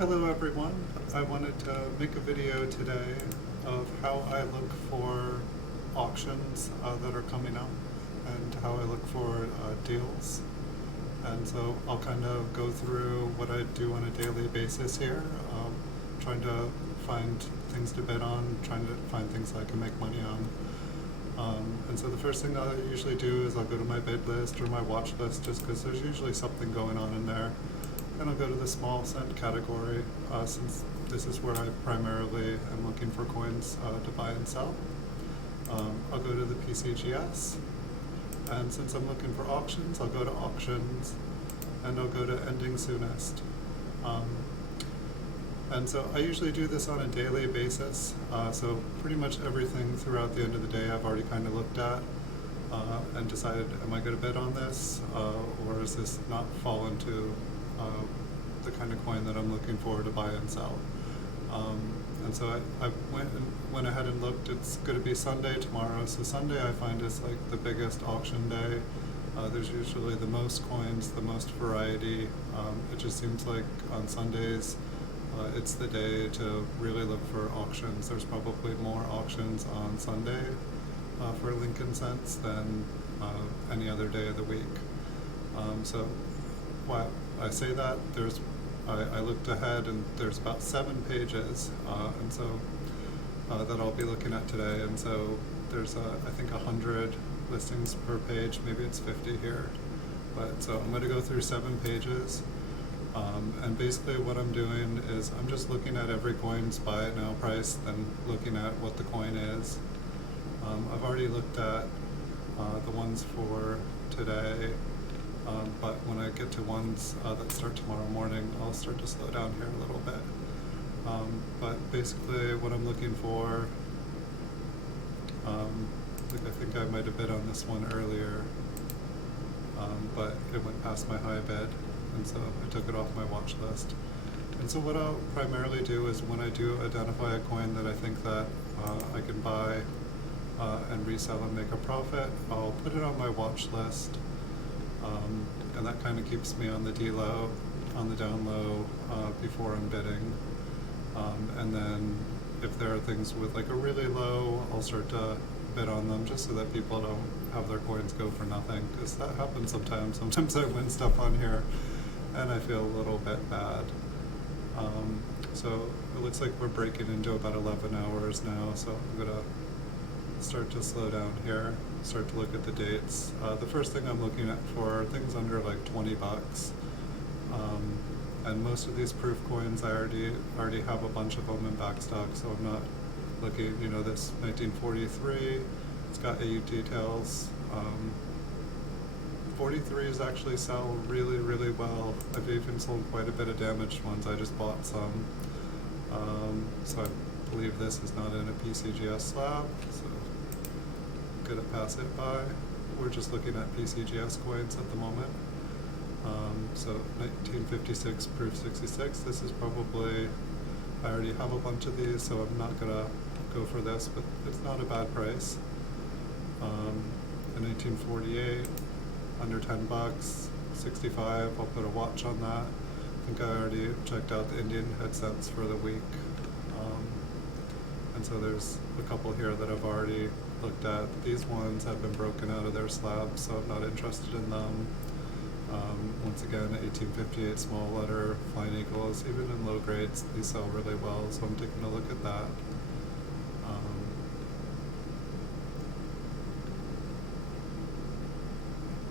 Hello everyone. I wanted to make a video today of how I look for auctions that are coming up and how I look for deals. And so I'll kind of go through what I do on a daily basis here, trying to find things to bid on, trying to find things I can make money on. And so the first thing I usually do is I'll go to my bid list or my watch list just because there's usually something going on in there. And I'll go to the small cent category since this is where I primarily am looking for coins to buy and sell. I'll go to the PCGS, and since I'm looking for auctions, I'll go to auctions, and I'll go to ending soonest. And so I usually do this on a daily basis, so pretty much everything throughout the end of the day I've already kind of looked at and decided, am I going to bid on this, or does this not fall into the kind of coin that I'm looking for to buy and sell. And so I went ahead and looked. It's going to be Sunday tomorrow, so Sunday I find is like the biggest auction day. There's usually the most coins, the most variety. It just seems like on Sundays it's the day to really look for auctions. There's probably more auctions on Sunday for Lincoln cents than any other day of the week. So while I say that, I looked ahead and there's about 7 pages, and so that I'll be looking at today. And so there's I think 100 listings per page. Maybe it's 50 here, but so I'm going to go through 7 pages. And basically what I'm doing is I'm just looking at every coin's buy it now price, then looking at what the coin is. I've already looked at the ones for today, but when I get to ones that start tomorrow morning, I'll start to slow down here a little bit. But basically what I'm looking for, I think I might have bid on this one earlier, but it went past my high bid, and so I took it off my watch list. And so what I'll primarily do is when I do identify a coin that I think that I can buy and resell and make a profit, I'll put it on my watch list, and that kind of keeps me on the D-low, on the down low before I'm bidding. And then if there are things with like a really low, I'll start to bid on them just so that people don't have their coins go for nothing, because that happens sometimes. Sometimes I win stuff on here and I feel a little bit bad. So it looks like we're breaking into about 11 hours now, so I'm gonna start to slow down here, start to look at the dates. The first thing I'm looking at for are things under like 20 bucks. And most of these proof coins, I already have a bunch of them in backstock, so I'm not looking, this 1943, it's got AU details. 43s actually sell really, really well. I've even sold quite a bit of damaged ones. I just bought some. So I believe this is not in a PCGS slab, so I'm gonna pass it by. We're just looking at PCGS coins at the moment. So 1956 proof 66. This is probably, I already have a bunch of these, so I'm not gonna go for this, but it's not a bad price. In 1948, under 10 bucks, 65. I'll put a watch on that. I think I already checked out the Indian headsets for the week. And so there's a couple here that I've already looked at. These ones have been broken out of their slabs, so I'm not interested in them. Once again, 1858 small letter, Flying Eagles, even in low grades, these sell really well, so I'm taking a look at that.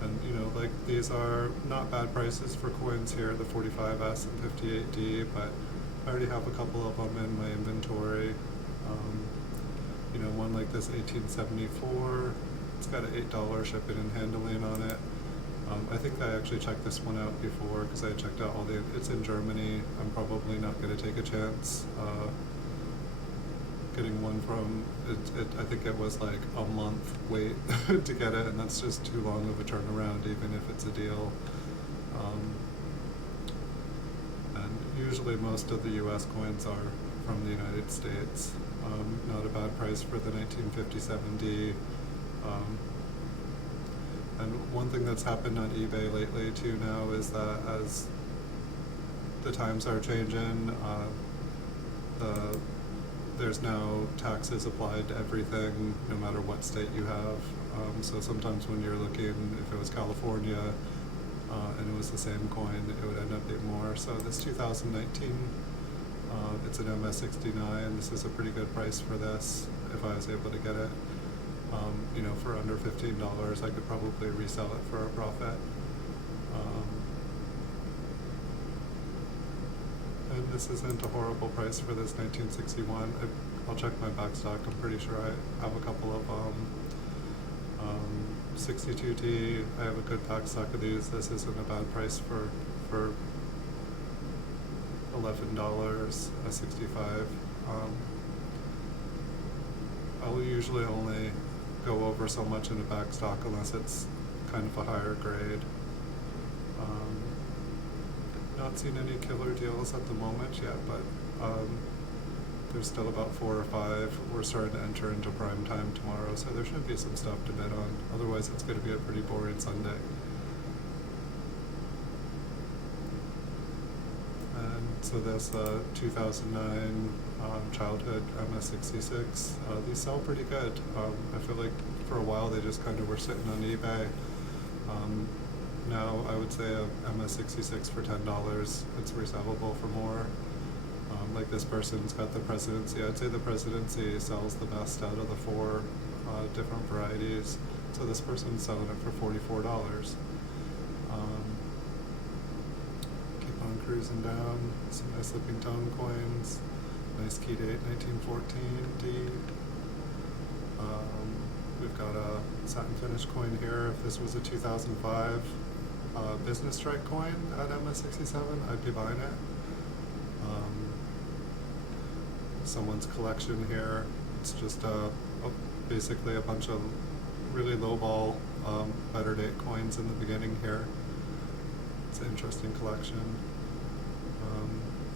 And like these are not bad prices for coins here, the 45S and 58D, but I already have a couple of them in my inventory. One like this 1874, it's got an $8 shipping and handling on it. I think I actually checked this one out before because I checked out it's in Germany. I'm probably not going to take a chance getting one from, I think it was like a month wait to get it, and that's just too long of a turnaround even if it's a deal. And usually most of the US coins are from the United States. Not a bad price for the 1957D. And one thing that's happened on eBay lately too now is that as the times are changing. There's now taxes applied to everything, no matter what state you have. So sometimes when you're looking, if it was California and it was the same coin, it would end up being more. So this 2019, it's an MS69. This is a pretty good price for this. If I was able to get it, for under $15, I could probably resell it for a profit. And this isn't a horrible price for this 1961. I'll check my back stock. I'm pretty sure I have a couple of 62T. I have a good back stock of these. This isn't a bad price for $11, a 65. I'll usually only go over so much in a back stock unless it's kind of a higher grade. Not seen any killer deals at the moment yet, but there's still about 4 or 5. We're starting to enter into prime time tomorrow, so there should be some stuff to bid on. Otherwise, it's going to be a pretty boring Sunday. And so this 2009 childhood MS66, these sell pretty good. I feel like for a while they just kind of were sitting on eBay. Now I would say a MS66 for $10, it's resellable for more. Like this person's got the Presidency. I'd say the Presidency sells the best out of the 4 different varieties. So this person's selling it for $44. Keep on cruising down. Some nice looking tone coins. Nice key date 1914D. We've got a satin finish coin here. If this was a 2005 business strike coin at MS67, I'd be buying it. Someone's collection here. It's just basically a bunch of really low ball, better date coins in the beginning here. It's an interesting collection.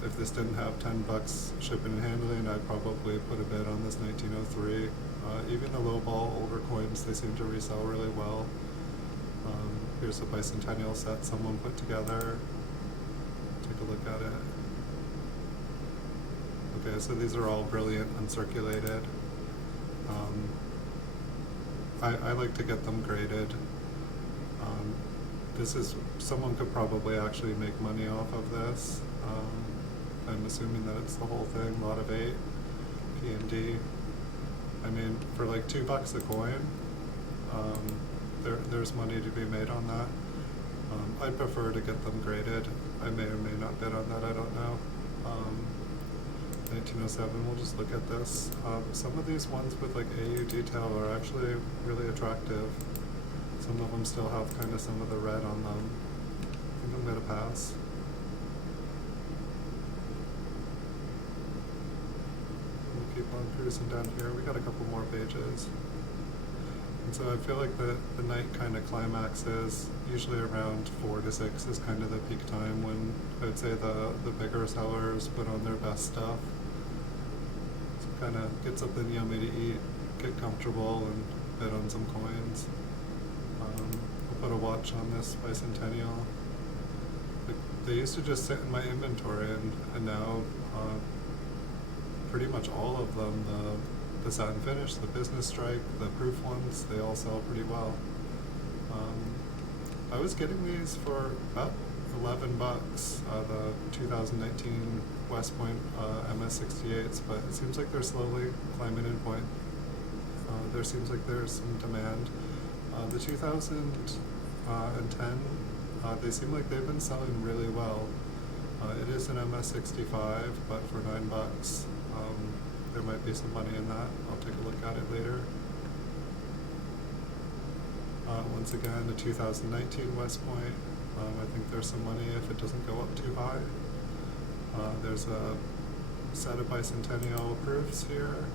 If this didn't have $10 shipping and handling, I'd probably put a bid on this 1903. Even the low ball older coins, they seem to resell really well. Here's a bicentennial set someone put together. Take a look at it. Okay, so these are all brilliant uncirculated. I like to get them graded. Someone could probably actually make money off of this. I'm assuming that it's the whole thing, lot of 8, P&D. I mean, for like $2 a coin, there's money to be made on that. I'd prefer to get them graded. I may or may not bid on that, I don't know. 1907, we'll just look at this. Some of these ones with like AU detail are actually really attractive. Some of them still have kind of some of the red on them. I think I'm gonna pass. We'll keep on cruising down here. We got a couple more pages. And so I feel like the night kind of climaxes, usually around 4 to 6 is kind of the peak time when I would say the bigger sellers put on their best stuff. So kind of get something yummy to eat, get comfortable, and bid on some coins. I'll put a watch on this bicentennial. They used to just sit in my inventory, and now pretty much all of them, the satin finish, the business strike, the proof ones, they all sell pretty well. I was getting these for about $11, the 2019 West Point MS68s, but it seems like they're slowly climbing in point. There seems like there's some demand. The 2010, they seem like they've been selling really well. It is an MS65, but for $9, there might be some money in that. I'll take a look at it later. Once again, the 2019 West Point. I think there's some money if it doesn't go up too high. There's a set of bicentennial proofs here.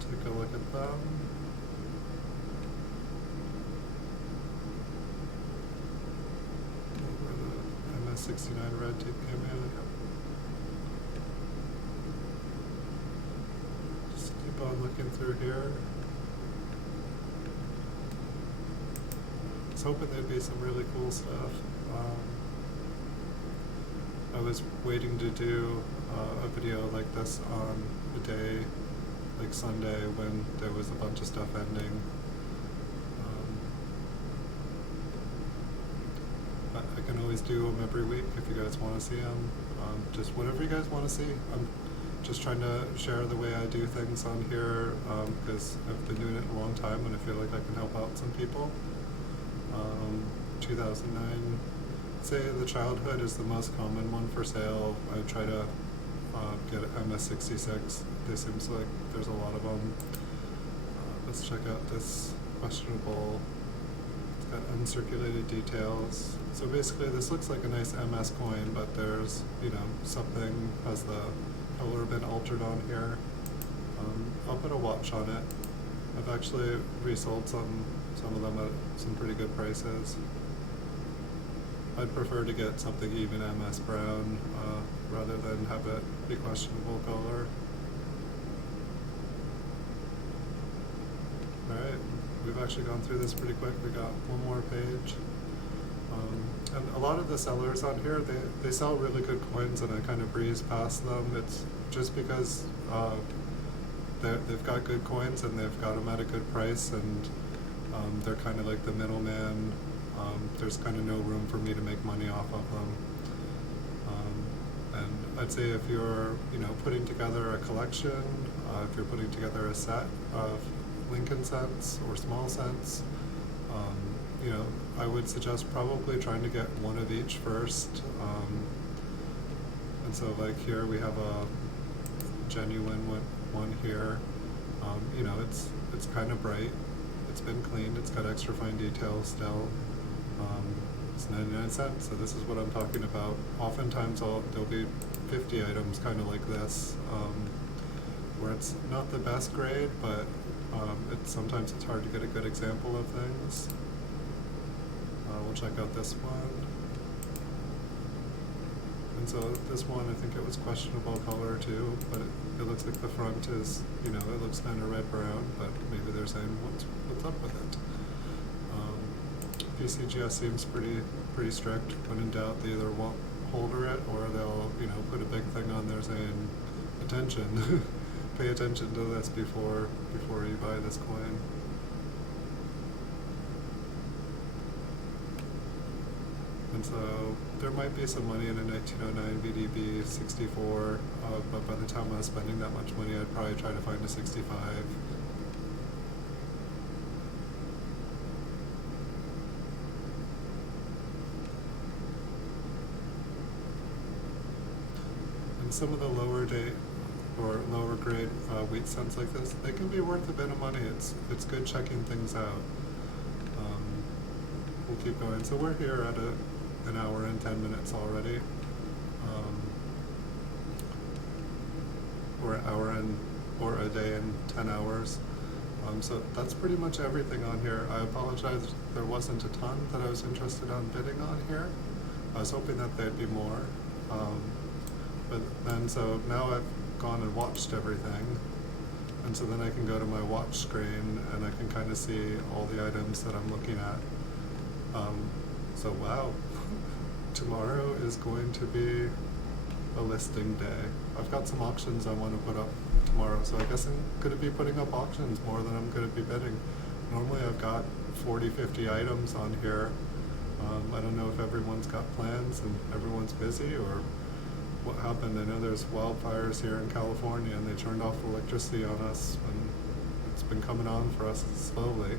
Take a look at them. Where the MS69 red tape came in. Yep. Just keep on looking through here. I was hoping there'd be some really cool stuff. I was waiting to do a video like this on a day like Sunday when there was a bunch of stuff ending. But I can always do them every week if you guys want to see them. Just whatever you guys want to see. I'm just trying to share the way I do things on here because I've been doing it a long time and I feel like I can help out some people. 2009, say the childhood is the most common one for sale. I try to get MS66. It seems like there's a lot of them. Let's check out this questionable. It's got uncirculated details. So basically this looks like a nice MS coin, but there's, something, has the color been altered on here. I'll put a watch on it. I've actually resold some of them at some pretty good prices. I'd prefer to get something even MS brown rather than have it be questionable color. Alright, we've actually gone through this pretty quick. We got one more page. And a lot of the sellers on here, they sell really good coins and I kind of breeze past them. It's just because they've got good coins and they've got them at a good price, and they're kind of like the middleman. There's kind of no room for me to make money off of them. And I'd say if you're, putting together a collection, if you're putting together a set of Lincoln cents or small cents, I would suggest probably trying to get one of each first. And so like here we have a genuine one here. It's kind of bright. It's been cleaned. It's got extra fine details still. It's 99 cents, so this is what I'm talking about. Oftentimes there'll be 50 items kind of like this, where it's not the best grade, but sometimes it's hard to get a good example of things. We'll check out this one. And so this one, I think it was questionable color too, but it looks like the front is, it looks kind of red-brown, but maybe they're saying, what's up with it? PCGS seems pretty strict. When in doubt, they either won't holder it or they'll, put a big thing on there saying, attention, pay attention to this before you buy this coin. And so there might be some money in a 1909 VDB 64, but by the time I was spending that much money, I'd probably try to find a 65. And some of the lower grade wheat cents like this, they can be worth a bit of money. It's good checking things out. We'll keep going. So we're here at an hour and 10 minutes already. Or a day and 10 hours. So that's pretty much everything on here. I apologize there wasn't a ton that I was interested on bidding on here. I was hoping that there'd be more. But then, so now I've gone and watched everything, and so then I can go to my watch screen and I can kind of see all the items that I'm looking at. So wow, tomorrow is going to be a listing day. I've got some auctions I want to put up tomorrow, so I guess I'm going to be putting up auctions more than I'm going to be bidding. Normally I've got 40, 50 items on here. I don't know if everyone's got plans and everyone's busy or what happened. I know there's wildfires here in California and they turned off electricity on us, and it's been coming on for us slowly.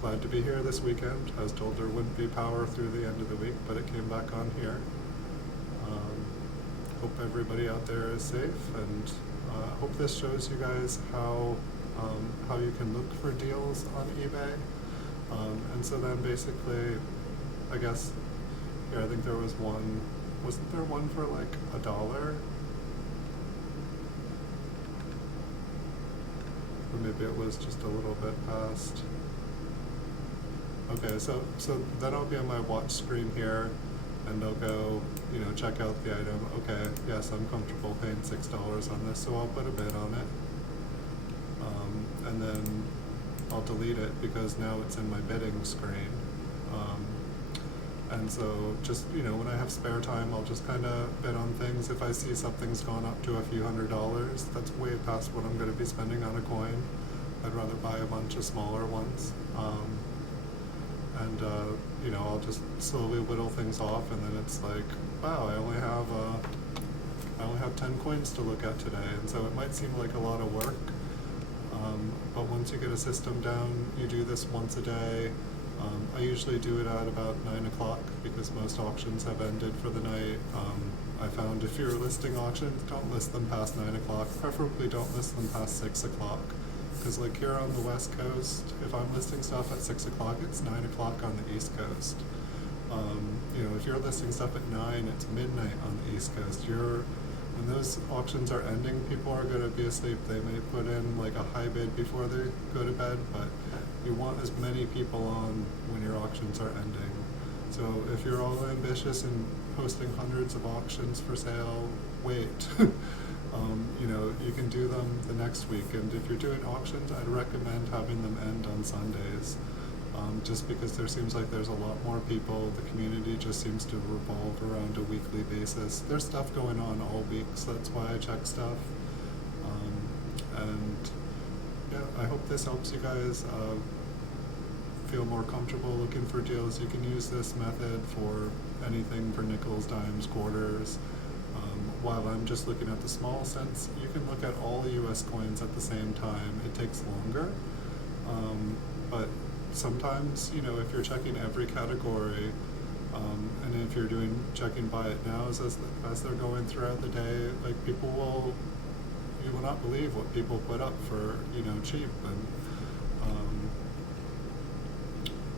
Glad to be here this weekend. I was told there wouldn't be power through the end of the week, but it came back on here. Hope everybody out there is safe, and hope this shows you guys how you can look for deals on eBay. And so then basically, I guess, here I think there was one. Wasn't there one for like $1? Or maybe it was just a little bit past. Okay, so then I'll be on my watch screen here, and I'll go, check out the item. Okay, yes, I'm comfortable paying $6 on this, so I'll put a bid on it. And then I'll delete it because now it's in my bidding screen. And so just, when I have spare time, I'll just kind of bid on things. If I see something's gone up to a few $100s, that's way past what I'm going to be spending on a coin. I'd rather buy a bunch of smaller ones. And I'll just slowly whittle things off, and then it's like, wow, I only have 10 coins to look at today, and so it might seem like a lot of work, but once you get a system down, you do this once a day. I usually do it at about 9 o'clock because most auctions have ended for the night. I found if you're listing auctions, don't list them past 9 o'clock. Preferably don't list them past 6 o'clock. Because like here on the West Coast, if I'm listing stuff at 6 o'clock, it's 9 o'clock on the East Coast. If you're listing stuff at 9, it's midnight on the East Coast. When those auctions are ending, people are going to be asleep. They may put in like a high bid before they go to bed, but you want as many people on when your auctions are ending. So if you're all ambitious and posting hundreds of auctions for sale, wait. You can do them the next week. And if you're doing auctions, I'd recommend having them end on Sundays. Just because there seems like there's a lot more people. The community just seems to revolve around a weekly basis. There's stuff going on all week, so that's why I check stuff. And yeah, I hope this helps you guys feel more comfortable looking for deals. You can use this method for anything for nickels, dimes, quarters. While I'm just looking at the small cents, you can look at all the US coins at the same time. It takes longer, but sometimes, if you're checking every category, and if you're checking buy it nows as they're going throughout the day, like you will not believe what people put up for, cheap. And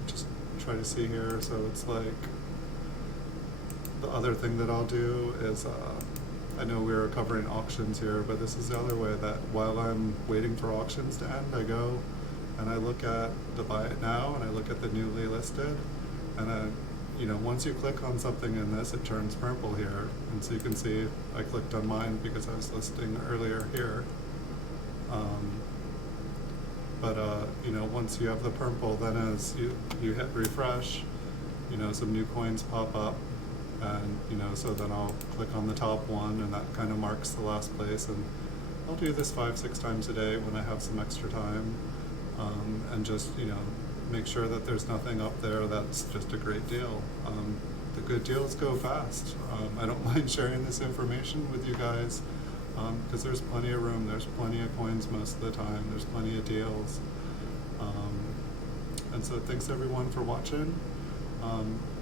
just try to see here. So it's like, the other thing that I'll do is, I know we were covering auctions here, but this is the other way that while I'm waiting for auctions to end, I go and I look at the buy it now, and I look at the newly listed, and once you click on something in this, it turns purple here, and so you can see I clicked on mine because I was listing earlier here. Once you have the purple, then as you hit refresh, some new coins pop up. And so then I'll click on the top one, and that kind of marks the last place. And I'll do this 5-6 times a day when I have some extra time, and just make sure that there's nothing up there that's just a great deal. The good deals go fast. I don't mind sharing this information with you guys because there's plenty of room. There's plenty of coins most of the time. There's plenty of deals. And so thanks everyone for watching.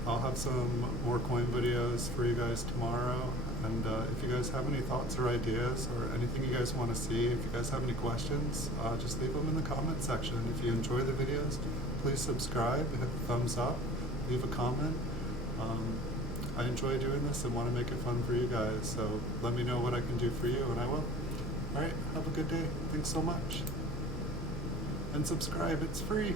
I'll have some more coin videos for you guys tomorrow, and if you guys have any thoughts or ideas or anything you guys want to see, if you guys have any questions, just leave them in the comment section. If you enjoy the videos, please subscribe, hit the thumbs up, leave a comment. I enjoy doing this and want to make it fun for you guys, so let me know what I can do for you, and I will. Alright, have a good day. Thanks so much. And subscribe, it's free.